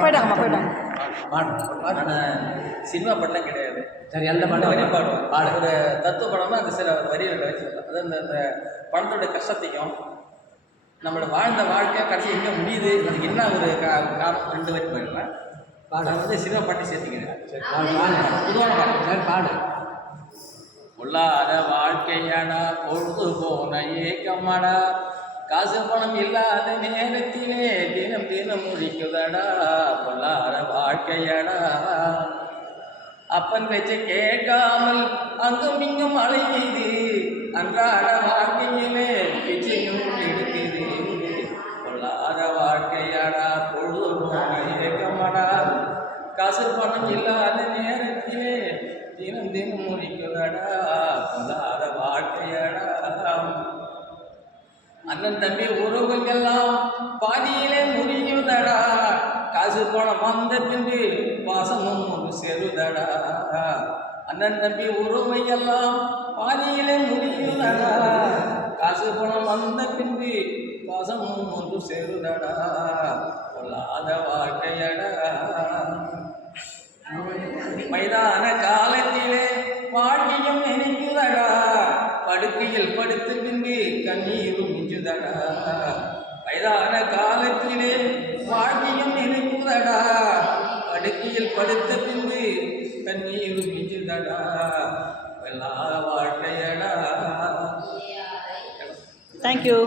போயிட்டாங்கம்மா போயிட்டாங்க. சினிமா படம் கிடையாது. சரி, எந்த பாட்டு வரி பாடுவோம். ஒரு தத்துவ படமா அந்த சில வரிகள் வச்சு அது அந்த படத்தோட கஷ்டத்தையும் நம்மளோட வாழ்ந்த வாழ்க்கை கடைசி எங்கே முடியுது அதுக்கு என்ன ஒரு காரணம் 2 வரி போயிடுவேன். அதை சினிமா பாட்டு சேர்த்துக்கிறேன். பொதுவான பாட்டு. சரி பாடு. பொல்லாத வாழ்க்கையாடா, பொழுது போன ஏக்கமாடா, காசு பணம் இல்லாத நேரத்திலே தினம் தினம் முடிக்குதடா. பொல்லாத வாழ்க்கையாடா, அப்பன் வச்சு கேட்காமல் அங்கும் இங்கும் அலையுது, அன்றாட வாழ்க்கையிலே பிச்சையும் எடுக்குது. பொல்லாத வாழ்க்கையாடா, பொழுது போன ஏக்கமாடா, காசு பணம் இல்லாத நேரத்திலே தினம் தினம் முடிக்குதடா. பொல்லாத வாழ்க்கையடா. அண்ணன் தம்பி உறவுகள் எல்லாம் பாதியிலே முடியுதடா, காசு பணம் வந்த பின்பு பாசமும் ஒரு செருதடா. அண்ணன் தம்பி உறவை எல்லாம் பாதியிலே முடியுதடா, காசு பணம் வந்த பின்பு பாசமும் ஒன்று செருதடா. பொல்லாத வாழ்க்கையடா. மைதான காலத்திலே வாழ்க்கையும் நினைக்குதடா, படுக்கையில் படுத்த பின்பு கண்ணீரும் மிஞ்சுதடா. மைதான காலத்திலே வாழ்க்கையும் நினைக்குதடா, படுக்கையில் படுத்த பின்பு கண்ணீரும் மிஞ்சுதடா. எல்லா வாழ்க்கையடா. தேங்க்யூ.